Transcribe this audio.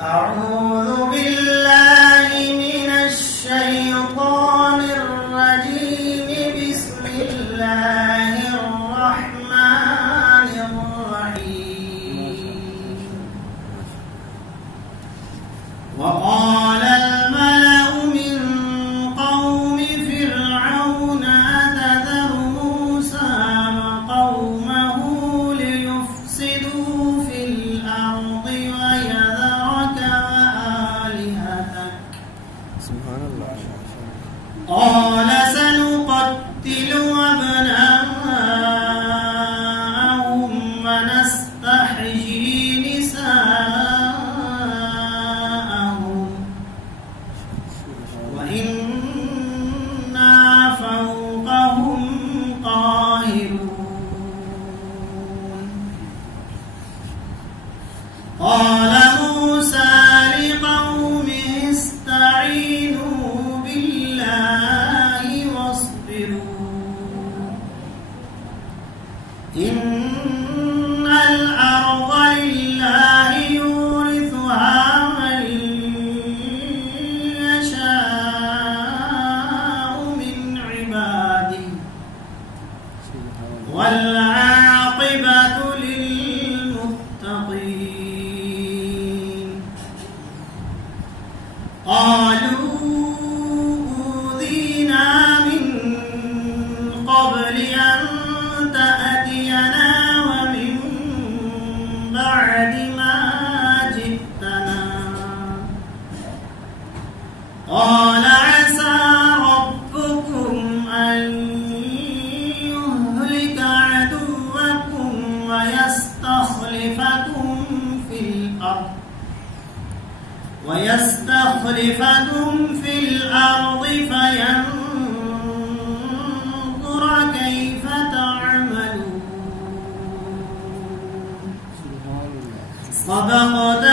أعوذ بالله من الشيطان الرجيم. بسم الله الرحمن الرحيم. وقال الملأ من قوم فرعون أتذر موسى وقومه ليفسدوا في الأرض ويذرك وآلهتك. سبحان الله. قال سنقتل أبناءهم ونستحيي نساءهم وإنا فوقهم قاهرون. قال موسى لقومه استعينوا بالله واصبروا إن الأرض لله يورثها من يشاء من عباده والعاقبة للمتقين. قالوا أوذينا من قبل أن تأتينا ومن بعد ما جئتنا. قال عسى ربكم أن يهلك عدوكم ويستخلفكم في الأرض فينظر كيف تعملون. صدقت